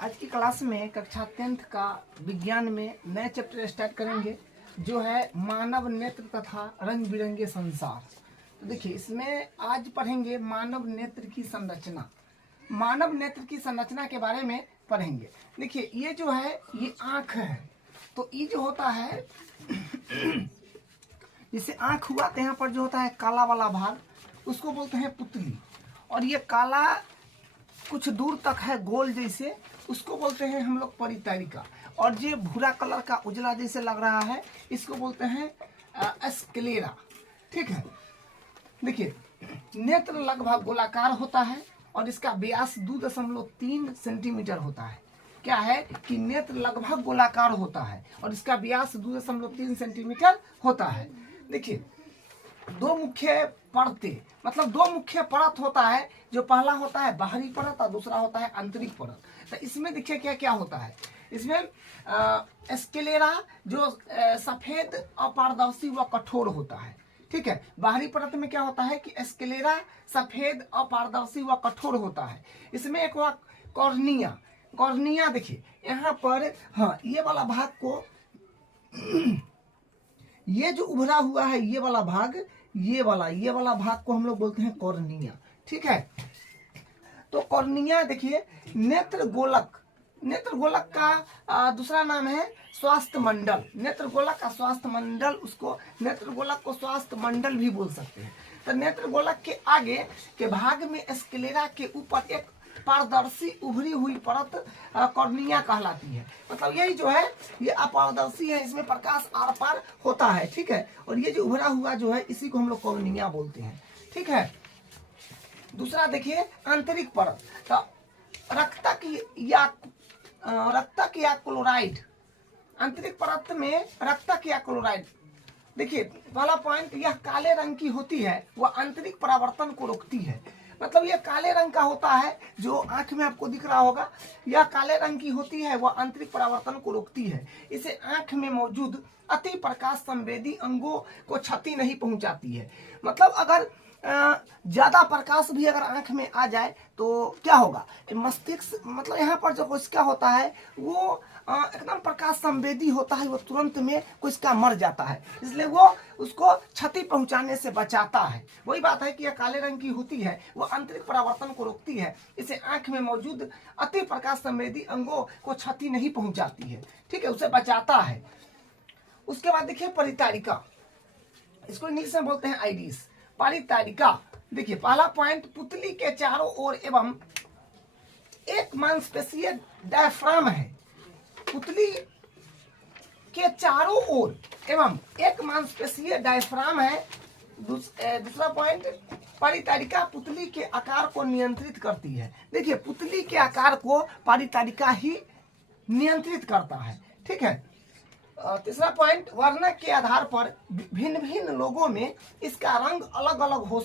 आज की क्लास में कक्षा 10th का विज्ञान में नए चैप्टर स्टार्ट करेंगे जो है मानव नेत्र तथा रंग बिरंगे संसार। तो देखिए इसमें आज पढ़ेंगे मानव नेत्र की संरचना। मानव नेत्र की संरचना के बारे में पढ़ेंगे। देखिए ये जो है ये आँख है, तो ये जो होता है जैसे आँख हुआ तो यहाँ पर जो होता है काला वाला भाग उसको बोलते हैं पुतली, और ये काला कुछ दूर तक है गोल जैसे उसको बोलते हैं हम लोग परितरिका, और जो भूरा कलर का उजला जैसे लग रहा है इसको बोलते हैं स्क्लेरा। ठीक है, देखिए नेत्र लगभग गोलाकार होता है और इसका व्यास 2.3 सेंटीमीटर होता है। क्या है कि नेत्र लगभग गोलाकार होता है और इसका व्यास 2.3 सेंटीमीटर होता है। देखिए दो मुख्य परतें, मतलब दो मुख्य परत होता है, जो पहला होता है बाहरी परत और दूसरा होता है आंतरिक परत। तो इसमें देखिए क्या क्या होता है, इसमें स्क्लेरा जो सफेद अपारदर्शी व कठोर होता है। ठीक है, बाहरी परत में क्या होता है कि स्क्लेरा सफेद अपारदर्शी व कठोर होता है। इसमें एक हुआ कॉर्निया। कॉर्निया देखिए यहाँ पर, हाँ ये वाला भाग को ये जो उभरा हुआ है ये वाला भाग, ये वाला भाग को हम लोग बोलते हैं कॉर्निया। ठीक है, तो कॉर्निया देखिए नेत्र गोलक। नेत्र गोलक का दूसरा नाम है स्वास्थ्य मंडल। नेत्र गोलक का स्वास्थ्य मंडल, उसको नेत्र गोलक को स्वास्थ्य मंडल भी बोल सकते हैं। तो नेत्र गोलक के आगे के भाग में स्क्लेरा के ऊपर एक पारदर्शी उभरी हुई परत कॉर्निया कहलाती है। मतलब यही जो है ये अपारदर्शी है, इसमें प्रकाश आर पार होता है। ठीक है, और ये जो उभरा हुआ जो है इसी को हम लोग कॉर्निया बोलते हैं। ठीक है, दूसरा देखिए आंतरिक परत। तो रक्तक या क्लोराइड, आंतरिक परत में रक्तक या क्लोराइड। देखिए पहला पॉइंट, यह काले रंग की होती है, वह आंतरिक परावर्तन को रोकती है। मतलब यह काले रंग का होता है, जो आंख में आपको दिख रहा होगा, यह काले रंग की होती है, वह आंतरिक परावर्तन को रोकती है। इसे आंख में मौजूद अति प्रकाश संवेदी अंगों को क्षति नहीं पहुंचाती है। मतलब अगर ज्यादा प्रकाश भी अगर आंख में आ जाए तो क्या होगा, मस्तिष्क, मतलब यहाँ पर जो कोशिका होता है वो एकदम प्रकाश संवेदी होता है, वो तुरंत में कोशिका मर जाता है, इसलिए वो उसको क्षति पहुंचाने से बचाता है। वही बात है कि यह काले रंग की होती है, वो आंतरिक परावर्तन को रोकती है, इसे आंख में मौजूद अति प्रकाश संवेदी अंगों को क्षति नहीं पहुंचाती है। ठीक है, उसे बचाता है। उसके बाद देखिए परितारिका, इसको इंग्लिश में बोलते हैं आइरिस। परितारिका देखिए पहला पॉइंट, पुतली के चारों ओर एवं एक मांसपेशीय डायफ्राम है। पुतली के चारों ओर एवं एक मांसपेशीय डायफ्राम है। दूसरा पॉइंट, परितारिका पुतली के आकार को नियंत्रित करती है। देखिए पुतली के आकार को परितारिका ही नियंत्रित करता है। ठीक है, तीसरा पॉइंट, वर्णक के आधार पर भिन्न भिन्न लोगों में इसका रंग अलग अलग हो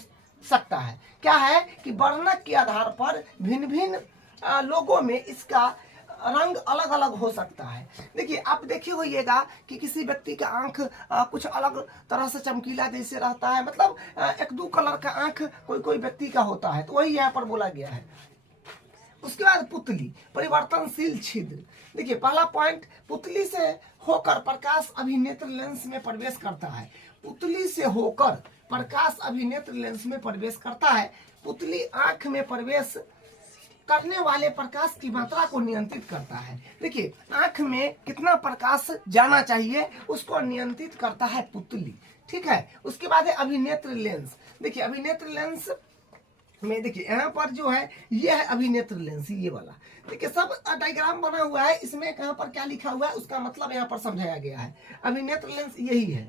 सकता है। क्या है कि वर्णक के आधार पर भिन्न भिन्न लोगों में इसका रंग अलग अलग हो सकता है। देखिए आप देखिए होइएगा कि किसी व्यक्ति का आंख कुछ अलग तरह से चमकीला जैसे रहता है, मतलब एक दो कलर का आंख कोई व्यक्ति का होता है, तो वही यहाँ पर बोला गया है। उसके बाद पुतली, परिवर्तनशील छिद्र। देखिए पहला पॉइंट, पुतली से होकर प्रकाश अभिनेत्र लेंस में प्रवेश करता है। पुतली से होकर प्रकाश अभिनेत्र लेंस में प्रवेश करता है। पुतली आंख में प्रवेश करने वाले प्रकाश की मात्रा को नियंत्रित करता है। देखिए आंख में कितना प्रकाश जाना चाहिए उसको नियंत्रित करता है पुतली। ठीक है, उसके बाद है अभिनेत्र लेंस। देखिए अभिनेत्र लेंस में देखिए यहाँ पर जो है ये है अभिनेत्र लेंस, ये वाला। देखिए सब डायग्राम बना हुआ है, इसमें कहाँ पर क्या लिखा हुआ है उसका मतलब यहाँ पर समझाया गया है। अभिनेत्र लेंस यही है।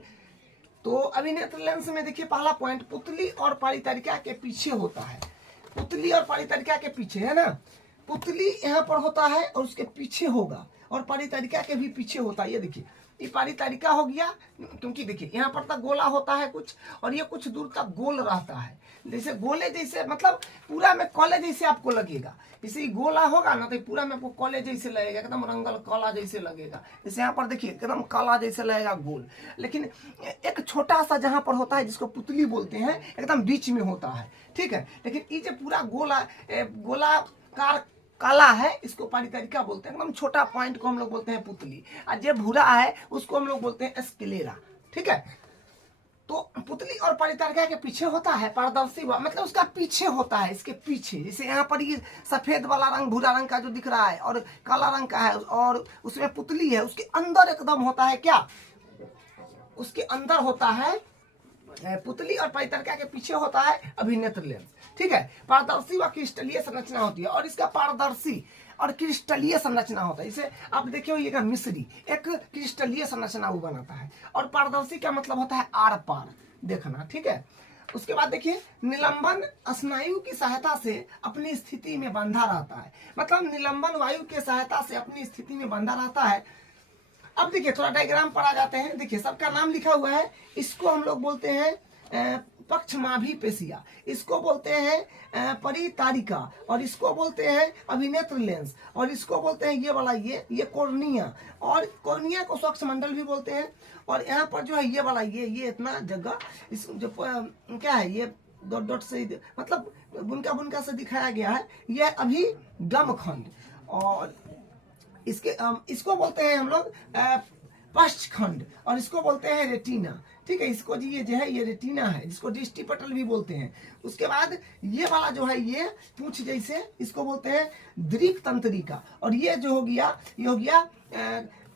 तो अभिनेत्र लेंस में देखिए पहला पॉइंट, पुतली और परितरिका के पीछे होता है। पुतली और परितरिका के पीछे है ना, पुतली यहाँ पर होता है और उसके पीछे होगा, और परितरिका के भी पीछे होता है। ये देखिए ये परितरिका हो गया, क्योंकि देखिए यहाँ पर तक गोला होता है कुछ, और ये कुछ दूर तक गोल रहता है, जैसे गोले जैसे, मतलब पूरा में कॉले जैसे आपको लगेगा। जैसे गोला होगा ना तो पूरा में आपको कॉले जैसे लगेगा, एकदम रंगल काला जैसे लगेगा। जैसे यहाँ पर देखिए एकदम काला जैसे लगेगा गोल, लेकिन एक छोटा सा जहाँ पर होता है जिसको पुतली बोलते हैं, एकदम बीच में होता है। ठीक है, लेकिन ये जो पूरा गोलाकार काला है इसको परितरिका बोलते हैं, एकदम छोटा पॉइंट को हम लोग बोलते हैं पुतली, और जो भूरा है उसको हम लोग बोलते हैं स्क्लेरा। ठीक है, तो पुतली और परितरिका के पीछे होता है पारदर्शी, मतलब उसका पीछे होता है, इसके पीछे। जैसे यहाँ पर ये सफेद वाला रंग भूरा रंग का जो दिख रहा है और काला रंग का है, और उसमें पुतली है, उसके अंदर एकदम होता है क्या, उसके अंदर होता है पुतली, और परितरिका के पीछे होता है अभिनेत्र लेंस। ठीक है, पारदर्शी व क्रिस्टलीय संरचना होती है, और इसका पारदर्शी और क्रिस्टलीय संरचना होता है। इसे आप देखिए मिश्री एक क्रिस्टलीय संरचना वो बनाता है, और पारदर्शी का मतलब होता है आर पार देखना। ठीक है, उसके बाद देखिए निलंबन स्नायु की सहायता से अपनी स्थिति में बंधा रहता है, मतलब निलंबन वायु की सहायता से अपनी स्थिति में बंधा रहता है। अब देखिए थोड़ा डायग्राम पर आ जाते हैं। देखिए सबका नाम लिखा हुआ है, इसको हम लोग बोलते हैं पक्षमाभी पेशिया, इसको बोलते हैं परितारिका, और इसको बोलते हैं अभिनेत्र लेंस, और इसको बोलते हैं ये वाला ये कोर्निया, और कोर्निया को स्वच्छ मंडल भी बोलते हैं। और यहाँ पर जो है ये वाला ये इतना जगह इस जो क्या है ये डॉट डॉट से मतलब बुनका बुनका से दिखाया गया है, ये अभी गम खंड, और इसको बोलते हैं हम लोग पश्चखंड, और इसको बोलते हैं रेटिना। ठीक है, इसको जी ये जो है ये रेटिना है, जिसको दृष्टि पटल भी बोलते हैं। उसके बाद ये वाला जो है ये पूंछ जैसे, इसको बोलते हैं दृक तंत्रिका, और ये जो हो गया ये हो गया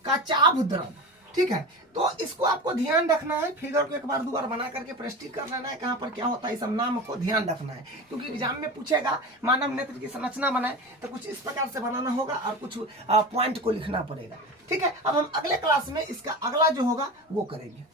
कचाभ द्रव। ठीक है, तो इसको आपको ध्यान रखना है, फिगर को एक बार दो बार बना करके प्रैक्टिस कर लेना है, कहाँ पर क्या होता है इस सब नाम को ध्यान रखना है, क्योंकि एग्जाम में पूछेगा मानव नेत्र की संरचना बनाए तो कुछ इस प्रकार से बनाना होगा, और कुछ पॉइंट को लिखना पड़ेगा। ठीक है, अब हम अगले क्लास में इसका अगला जो होगा वो करेंगे।